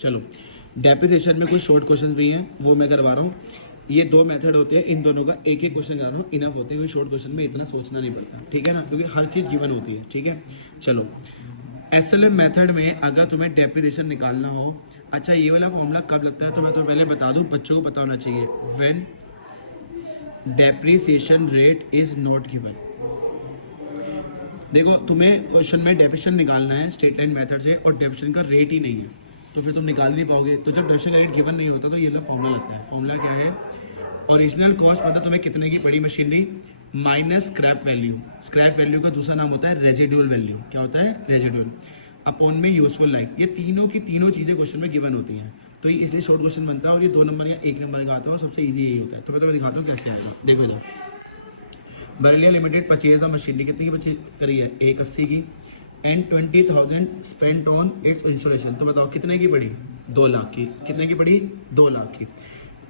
चलो डेप्रिसिएशन में कुछ शॉर्ट क्वेश्चन भी हैं, वो मैं करवा रहा हूँ। ये दो मेथड होते हैं, इन दोनों का एक एक क्वेश्चन करा रहा हूँ, इनफ होते हैं, शॉर्ट क्वेश्चन में इतना सोचना नहीं पड़ता, ठीक है ना, क्योंकि हर चीज़ गिवन होती है, ठीक है। चलो एसएलएम मेथड में अगर तुम्हें डेप्रिसिएशन निकालना हो, अच्छा ये वाला फॉर्मूला कब लगता है तो मैं तो पहले बता दूं, बच्चों को पता होना चाहिए। When depreciation rate is not given. देखो तुम्हें क्वेश्चन में डेप्रिसिएशन निकालना है स्ट्रेट लाइन मेथड से और डेप्रिसिएशन का रेट ही नहीं है तो फिर तुम निकाल नहीं पाओगे। तो जब डेप्रिसिएशन का रेट गिवन नहीं होता तो ये वाला फॉर्मूला लगता है। फॉर्मूला क्या है? ओरिजिनल कॉस्ट मतलब तुम्हें कितने की पड़ी machinery minus scrap value. Scrap value का दूसरा नाम होता है रेजिडुअल वैल्यू। क्या होता है? रेजिडुअल। अपॉन में यूजफुल लाइफ। ये तीनों की तीनों चीज़ें क्वेश्चन में गिवन होती हैं, तो ये इसलिए शॉर्ट क्वेश्चन बनता है और ये 2 नंबर या 1 नंबर का आता है और सबसे ईजी यही होता है। तो मैं दिखाता हूँ कैसे आएगा। देखो इधर Bareliya limited purchase the machinery कितनी की परचेज करी है? 180 की and 20,000 spent on it's installation. तो बताओ कितने की पड़ी? 2 लाख की। कितने की पड़ी? 2 लाख की।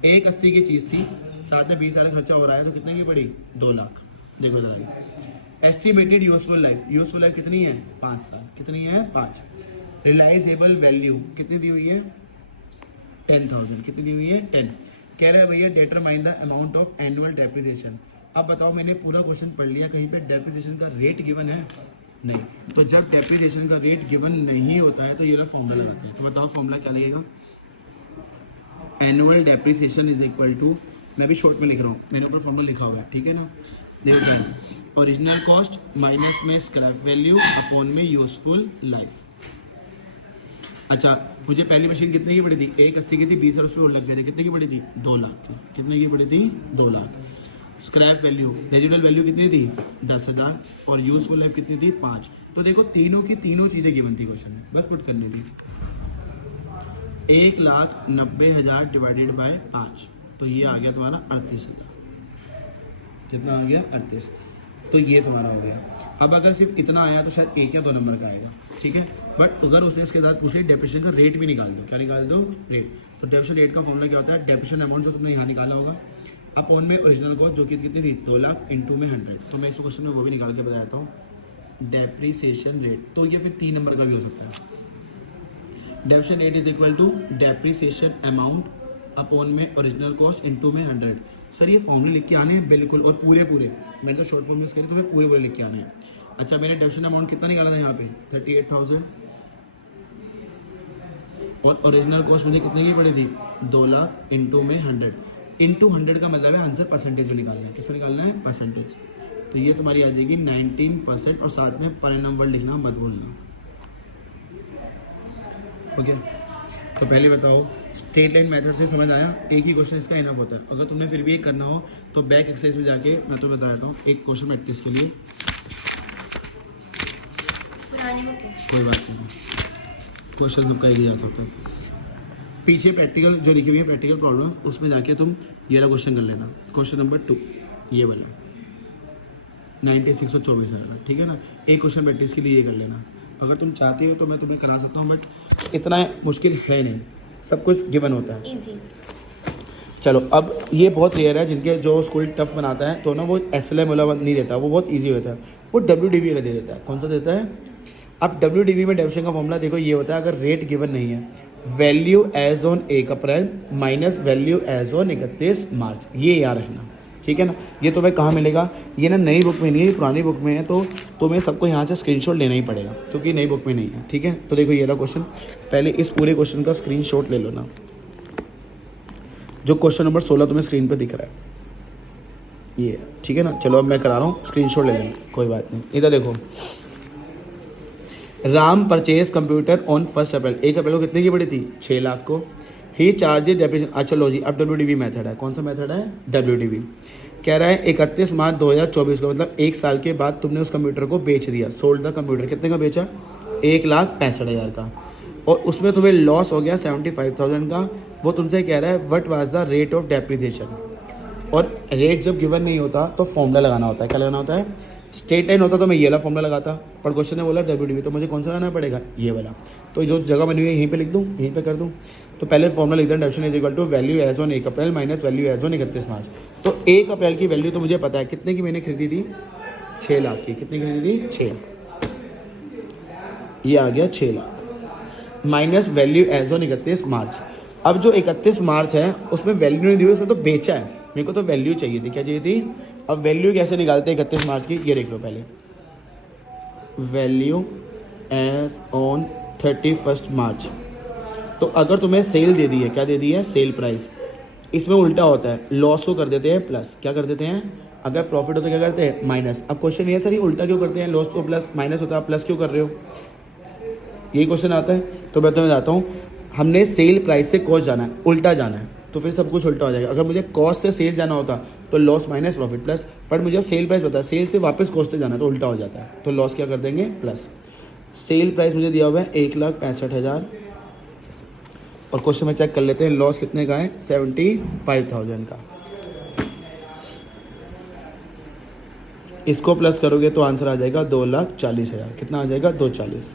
180 की चीज़ थी, साथ में 20 साल खर्चा हो रहा है तो कितने की पड़ी? 2 लाख। देखो दादी estimated useful life. Useful life कितनी है? 5 साल। कितनी है? 5। रिलाइजेबल वैल्यू कितनी दी हुई है? 10,000। कितनी दी हुई है? 10। कह रहे हैं भैया determine the amount of annual depreciation. अब बताओ मैंने पूरा क्वेश्चन पढ़ लिया, कहीं पे डेप्रिसिएशन का रेट गिवन है? नहीं। तो जब डेप्रिसिएशन का रेट गिवन नहीं होता है तो ये फॉर्मूला लगाते हैं। तो बताओ फॉर्मूला क्या लगेगा? Annual depreciation is equal to, मैं भी शॉर्ट में लिख रहा हूँ, मैंने ऊपर फॉर्मूला लिखा हुआ है, ठीक है ना। देखो ओरिजिनल कॉस्ट माइनस में स्क्रैप वैल्यू अपॉन में यूजफुल लाइफ। अच्छा मुझे पहली मशीन कितने की पड़ी थी? 180 की थी, 20 साल उसमें और लग गए थे। कितने की पड़ी थी? 2 लाख की। कितने की पड़ी थी? 2 lakh. Scrap value residual value कितनी थी? 10,000 और यूजफुल लाइफ कितनी थी? 5। तो देखो तीनों की तीनों चीज़ें गिवन थी क्वेश्चन में, बस पुट करनी थी। 1,90,000 डिवाइडेड बाय 5, तो ये आ गया तुम्हारा 38,000। कितना आ गया? 38। तो ये तुम्हारा हो गया। अब अगर सिर्फ इतना आया तो शायद 1 या 2 नंबर का आएगा, ठीक है। बट अगर उसने इसके साथ पूछ लिया डेप्रिसिएशन का रेट भी निकाल दो। क्या निकाल दो? रेट। तो डेप्रिसिएशन रेट का फॉर्मूला क्या होता है? डेप्रिसिएशन अमाउंट जो तुमने यहाँ निकाला होगा अपॉन में ओरिजिनल कॉस्ट जो कि कितनी थी? 2 लाख इंटू में 100। तो मैं इस क्वेश्चन में वो भी निकाल के बताता हूँ। डेप्रिसिएशन रेट तो ये फिर 3 नंबर का भी हो सकता है। Depreciation rate is equal to depreciation amount upon में ओरिजिनल कॉस्ट इंटू में 100। सर ये फॉर्मूले लिख के आने हैं बिल्कुल, और पूरे मैंने तो शॉर्ट फॉर्म यूज़ करी तो मैं पूरे लिख के आने हैं। अच्छा मैंने डेप्रिसिएशन अमाउंट कितना निकाला था यहाँ पे? 38,000 और ओरिजिनल कॉस्ट मुझे कितने की पड़ी थी? 2 लाख इंटू में 100। इंटू 100 का मतलब है आंसर परसेंटेज में निकालना है। किस पे निकालना है? परसेंटेज। तो ये तुम्हारी आ जाएगी 19% और साथ में पर नंबर लिखना मत भूलना। ओके तो पहले बताओ स्ट्रेट लाइन मेथड से समझ आया? एक ही क्वेश्चन इसका इनफ होता है। अगर तुम्हें फिर भी एक करना हो तो बैक एक्सरसाइज में जाके मैं तो बता देता हूँ एक क्वेश्चन प्रैक्टिस के लिए। कोई बात नहीं, क्वेश्चन सबका एक ही जा सकता है। पीछे प्रैक्टिकल जो लिखी हुई है प्रैक्टिकल प्रॉब्लम, उसमें जाके तुम ये वाला क्वेश्चन कर लेना। क्वेश्चन नंबर 2 ये वाला 9624 है, ठीक है ना। एक क्वेश्चन प्रैक्टिस के लिए ये कर लेना। अगर तुम चाहते हो तो मैं तुम्हें करा सकता हूँ, बट इतना मुश्किल है नहीं, सब कुछ गिवन होता है। इजी। चलो अब ये बहुत रेयर है जिनके जो स्कूल टफ बनाता है तो ना वो एसएलएम वाला नहीं देता, वो बहुत इजी होता है, वो WDV वाला दे देता है। कौन सा देता है? अब WDV में डेप्रिसिएशन का फॉर्मूला देखो ये होता है, अगर रेट गिवन नहीं है, value as on 1 April minus value as on 31 March, ये याद रखना, ठीक है ना। ये तुम्हें कहाँ मिलेगा? ये ना नई बुक में नहीं है, ये पुरानी बुक में है, तो तुम्हें सबको यहाँ से स्क्रीनशॉट लेना ही पड़ेगा क्योंकि नई बुक में नहीं है, ठीक है। तो देखो ये रहा क्वेश्चन, पहले इस पूरे क्वेश्चन का स्क्रीनशॉट ले लो ना। जो क्वेश्चन नंबर 16 तुम्हें स्क्रीन पर दिख रहा है ये, ठीक है ना। चलो अब मैं करा रहा हूँ, स्क्रीनशॉट ले लेना, कोई बात नहीं। इधर देखो, राम परचेज कंप्यूटर ऑन 1 अप्रैल। 1 अप्रैल को कितने की पड़ी थी? 6 लाख को। ही चार्ज डेप्रिसिएशन। अच्छा लो जी, अब WDV मेथड है। कौन सा मेथड है? WDV। कह रहा है 31 मार्च 2024 को, मतलब 1 साल के बाद तुमने उस कंप्यूटर को बेच दिया। Sold the computer. कितने का बेचा? 1,65,000 का, और उसमें तुम्हें लॉस हो गया 75,000 का। वो तुमसे कह रहा है what was the rate of depreciation. और रेट जब गिवन नहीं होता तो फॉर्मूला लगाना होता है। क्या लगाना होता है? स्ट्रेट लाइन होता तो मैं ये वाला फॉर्मूला लगाता, पर क्वेश्चन ने बोला WDV, तो मुझे कौन सा लगाना पड़ेगा? ये वाला। तो जो जगह बनी हुई है यहीं पे लिख दूँ, यहीं पे कर दूँ। तो पहले फॉर्मूला लिख दें, depreciation is equal to value as on 1 April minus value as on 31 March. तो 1 अप्रैल की वैल्यू तो मुझे पता है, कितने की मैंने खरीदी थी? 6 लाख की। कितनी खरीदी थी? 6। ये आ गया 6 lakh. Minus value as on 31 March. अब जो 31 मार्च है उसमें वैल्यू नहीं दी हुई, उसमें तो बेचा है, मेरे को तो वैल्यू चाहिए थी। क्या चाहिए थी? अब वैल्यू कैसे निकालते हैं 31 मार्च की, ये देख लो पहले। Value as on 31 March. तो अगर तुम्हें सेल दे दी है, क्या दे दी है? Sale price. इसमें उल्टा होता है, लॉस को कर देते हैं प्लस। क्या कर देते हैं? अगर प्रॉफिट होता है क्या करते हैं? माइनस। अब क्वेश्चन ये सर ये उल्टा क्यों करते हैं? लॉस तो प्लस, माइनस होता है, प्लस क्यों कर रहे हो? यही क्वेश्चन आता है। तो मैं तुम्हें बताता हूँ, हमने सेल प्राइस से कॉस्ट जाना है, उल्टा जाना है, तो फिर सब कुछ उल्टा हो जाएगा। अगर मुझे कॉस्ट से सेल जाना होता तो लॉस माइनस प्रॉफिट प्लस, पर मुझे अब सेल प्राइस पता है, सेल से वापस कॉस्ट से जाना है तो उल्टा हो जाता है, तो लॉस क्या कर देंगे? प्लस। सेल प्राइस मुझे दिया हुआ है 1,65,000 और क्वेश्चन में चेक कर लेते हैं लॉस कितने का है? 75,000 का। इसको प्लस करोगे तो आंसर आ जाएगा 2,40,000। कितना आ जाएगा? 240।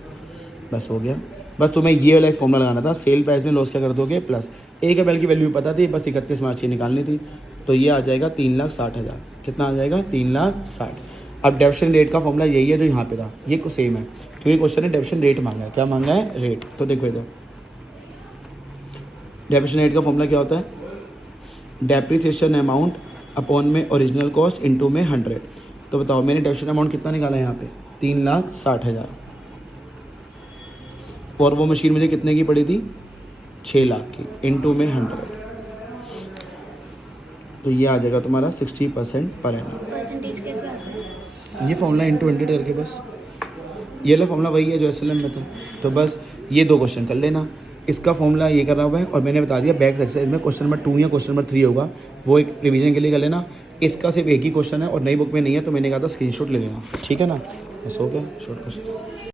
बस हो गया। बस तुम्हें ये वाला एक फॉर्मूला लगाना था, सेल प्राइस में लॉस क्या कर दोगे? प्लस। 1 अप्रैल की वैल्यू पता थी, बस 31 मार्च की निकालनी थी, तो ये आ जाएगा 3,60,000। कितना आ जाएगा? 3,60,000। अब डेबिशन रेट का फॉर्मूला यही है जो यहाँ पे था, ये को सेम है, क्योंकि क्वेश्चन ने डेबिशन रेट मांगा है। क्या मांगा है? रेट। तो देखो इधर डेबिशन रेट का फॉर्मूला क्या होता है? डेप्रिसिएशन अमाउंट अपॉन में ओरिजिनल कॉस्ट इनटू में 100। तो बताओ मैंने डेबिशन अमाउंट कितना निकाला है यहाँ पे? 3,60,000। और वो मशीन मुझे कितने की पड़ी थी? 6 लाख की, इनटू में 100। तो ये आ जाएगा तुम्हारा 60% पर एनम। परसेंटेज कैसे आता है? ये फॉर्मूला इनटू 100 करके बस, ये वाला फॉर्मूला वही है जो एसएलएम में था। तो बस ये 2 क्वेश्चन कर लेना, इसका फॉर्मूला ये करना हुआ है, और मैंने बता दिया बैक एक्सरसाइज में क्वेश्चन नंबर 2 या क्वेश्चन नंबर 3 होगा, वो एक रिवीजन के लिए कर लेना। इसका सिर्फ एक ही क्वेश्चन है और नई बुक में नहीं है, तो मैंने कहा था स्क्रीनशॉट ले लेना, ठीक है ना? बस हो गया शॉर्ट क्वेश्चन।